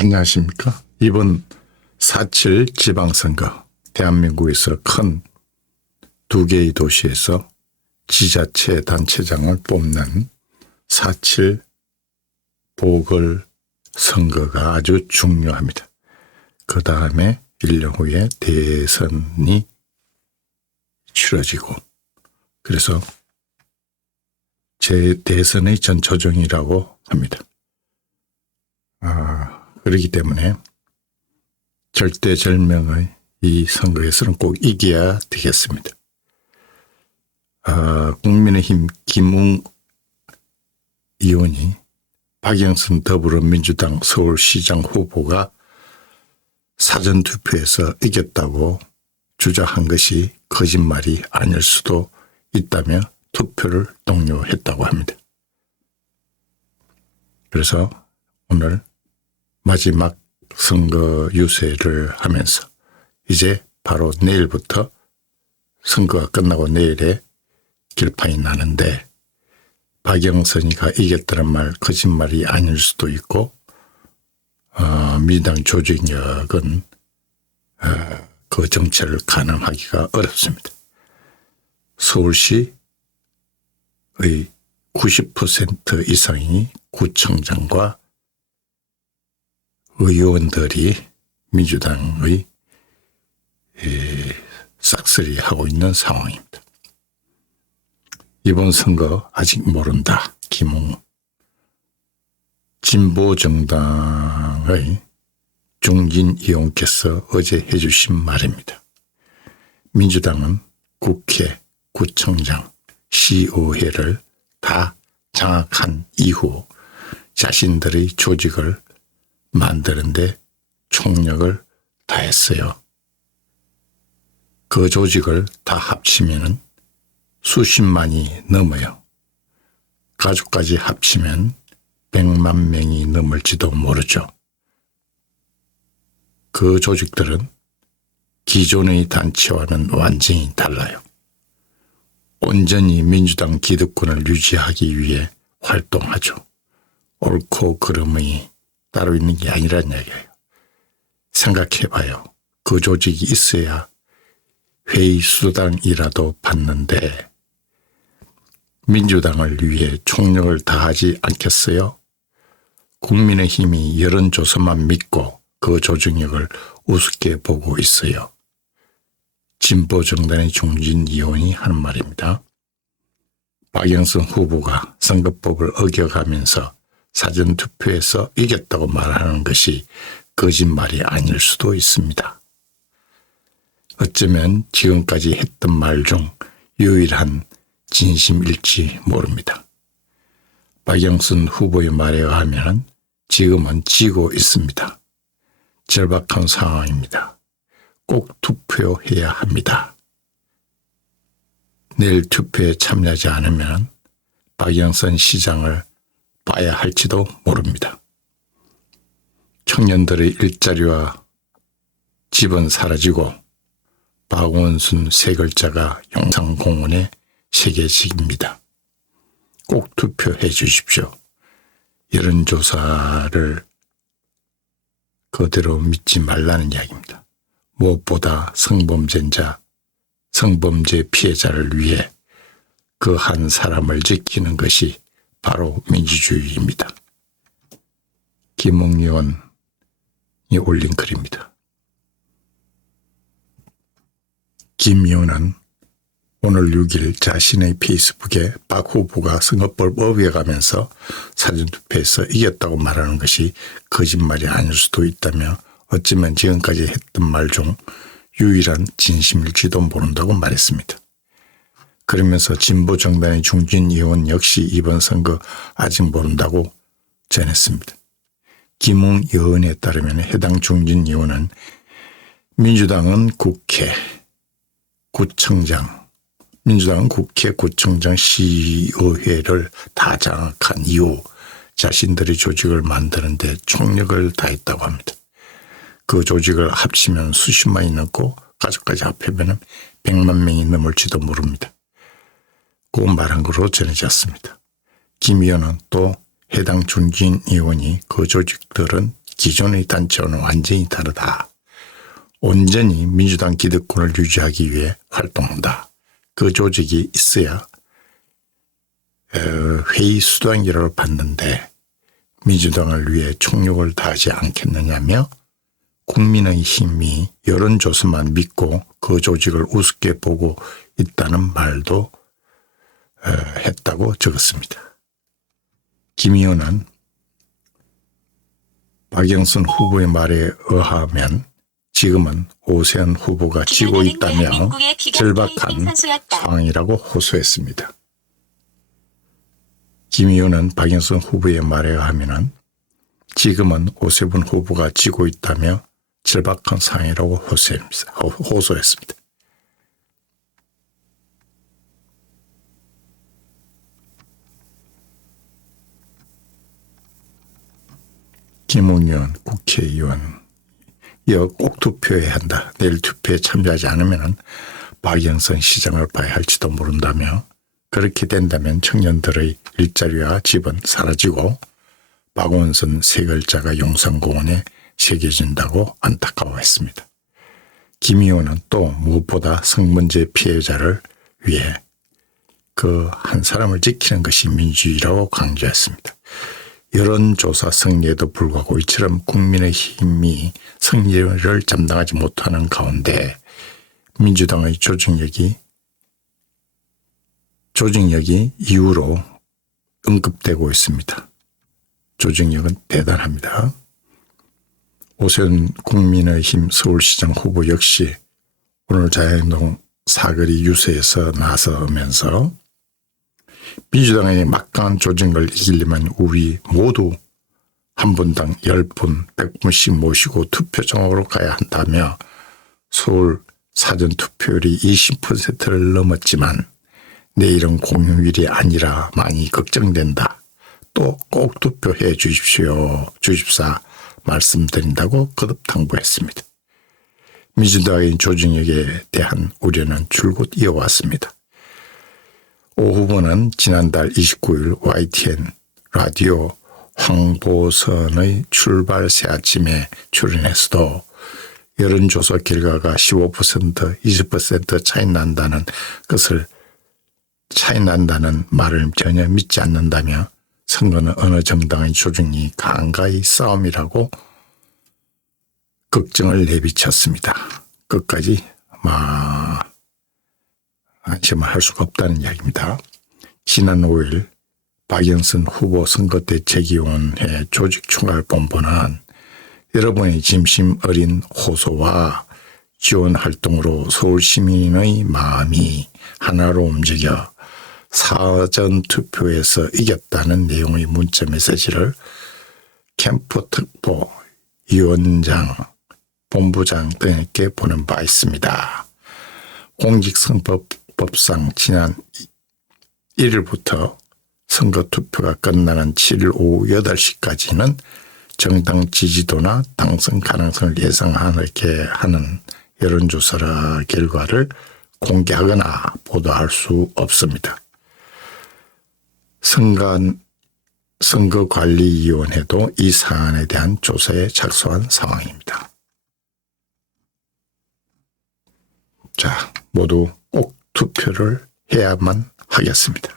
안녕하십니까. 이번 4.7 지방선거 대한민국에서 큰 두 개의 도시에서 지자체 단체장을 뽑는 4.7 보궐선거가 아주 중요합니다. 그 다음에 1년 후에 대선이 치러지고, 그래서 대선의 전초전이라고 합니다. 그렇기 때문에 절대절명의 이 선거에서는 꼭 이겨야 되겠습니다. 국민의힘 김웅 의원이 박영선 더불어민주당 서울시장 후보가 사전투표에서 이겼다고 주장한 것이 거짓말이 아닐 수도 있다며 투표를 독려했다고 합니다. 그래서 오늘 마지막 선거 유세를 하면서 이제 바로 내일부터 선거가 끝나고 내일에 결판이 나는데, 박영선이가 이겼다는 말 거짓말이 아닐 수도 있고, 민주당 조직력은 그 정체를 가늠하기가 어렵습니다. 서울시의 90% 이상이 구청장과 의원들이 민주당의 싹쓸이하고 있는 상황입니다. 이번 선거 아직 모른다. 김웅. 진보정당의 중진 의원께서 어제 해주신 말입니다. 민주당은 국회, 구청장, 시의회를 다 장악한 이후 자신들의 조직을 만드는데 총력을 다했어요. 그 조직을 다 합치면 수십만이 넘어요. 가족까지 합치면 100만 명이 넘을지도 모르죠. 그 조직들은 기존의 단체와는 완전히 달라요. 온전히 민주당 기득권을 유지하기 위해 활동하죠. 옳고 그름이 따로 있는 게 아니란 얘기예요. 생각해봐요. 그 조직이 있어야 회의 수당이라도 받는데 민주당을 위해 총력을 다하지 않겠어요? 국민의힘이 여론조사만 믿고 그 조직력을 우습게 보고 있어요. 진보정당의 중진 의원이 하는 말입니다. 박영선 후보가 선거법을 어겨가면서 사전투표에서 이겼다고 말하는 것이 거짓말이 아닐 수도 있습니다. 어쩌면 지금까지 했던 말 중 유일한 진심일지 모릅니다. 박영선 후보의 말에 의하면 지금은 지고 있습니다. 절박한 상황입니다. 꼭 투표해야 합니다. 내일 투표에 참여하지 않으면 박영선 시장을 봐야 할지도 모릅니다. 청년들의 일자리와 집은 사라지고 박원순 세 글자가 용산공원에 새겨집니다. 꼭 투표해 주십시오. 여론조사를 그대로 믿지 말라는 이야기입니다. 무엇보다 성범죄 피해자를 위해 그 한 사람을 지키는 것이 바로 민주주의입니다. 김웅 의원이 올린 글입니다. 김 의원은 오늘 6일 자신의 페이스북에 박 후보가 선거법 어겨가면서 사전투표에서 이겼다고 말하는 것이 거짓말이 아닐 수도 있다며 어쩌면 지금까지 했던 말 중 유일한 진심일지도 모른다고 말했습니다. 그러면서 진보정당의 중진 의원 역시 이번 선거 아직 모른다고 전했습니다. 김웅 의원에 따르면 해당 중진 의원은 민주당은 국회, 구청장, 시의회를 다 장악한 이후 자신들의 조직을 만드는데 총력을 다했다고 합니다. 그 조직을 합치면 수십만이 넘고 가족까지 합하면 100만 명이 넘을지도 모릅니다. 그 말한 것으로 전해졌습니다. 김 의원은 또 해당 중진 의원이 그 조직들은 기존의 단체와는 완전히 다르다. 온전히 민주당 기득권을 유지하기 위해 활동한다. 그 조직이 있어야 회의 수당이라고 받는데 민주당을 위해 총력을 다하지 않겠느냐며 국민의힘이 여론조사만 믿고 그 조직을 우습게 보고 있다는 말도 했다고 적었습니다. 김 의원은 박영선 후보의 말에 의하면 지금은 오세훈 후보가 지고 있다며 절박한 상황이라고 호소했습니다. 김 의원은 박영선 후보의 말에 의하면 지금은 오세훈 후보가 지고 있다며 절박한 상황이라고 호소했습니다. 김웅 의원, 국회의원 이어 꼭 투표해야 한다. 내일 투표에 참여하지 않으면 박영선 시장을 봐야 할지도 모른다며 그렇게 된다면 청년들의 일자리와 집은 사라지고 박원순 세 글자가 용산공원에 새겨진다고 안타까워했습니다. 김 의원은 또 무엇보다 성문제 피해자를 위해 그 한 사람을 지키는 것이 민주주의라고 강조했습니다. 여론조사 승리에도 불구하고 이처럼 국민의힘이 승리를 감당하지 못하는 가운데 민주당의 조직력이 이유로 언급되고 있습니다. 조직력은 대단합니다. 오세훈 국민의힘 서울시장 후보 역시 오늘 자유행동 사거리 유세에서 나서면서 민주당의 막강한 조직을 이기려면 우리 모두 한 분당 10분, 100분씩 모시고 투표장으로 가야 한다며 서울 사전투표율이 20%를 넘었지만 내일은 공휴일이 아니라 많이 걱정된다. 또 꼭 투표해 주십사 말씀드린다고 거듭 당부했습니다. 민주당의 조직력에 대한 우려는 줄곧 이어왔습니다. 오 후보는 지난달 29일 YTN 라디오 황보선의 출발 새아침에 출연해서도 여론조사 결과가 15%, 20% 차이 난다는 말을 전혀 믿지 않는다며 선거는 어느 정당의 조직이 강가의 싸움이라고 걱정을 내비쳤습니다. 끝까지 안심을 할 수가 없다는 이야기입니다. 지난 5일 박영선 후보 선거대책위원회 조직총괄본부는 여러분의 진심 어린 호소와 지원 활동으로 서울 시민의 마음이 하나로 움직여 사전투표에서 이겼다는 내용의 문자 메시지를 캠프 특보, 위원장, 본부장 등에게 보낸 바 있습니다. 공직선거법상 지난 1일부터 선거투표가 끝나는 7일 오후 8시까지는 정당 지지도나 당선 가능성을 예상하게 하는 여론조사 결과를 공개하거나 보도할 수 없습니다. 선거관리위원회도 이 사안에 대한 조사에 착수한 상황입니다. 자, 모두 꼭 투표를 해야만 하겠습니다.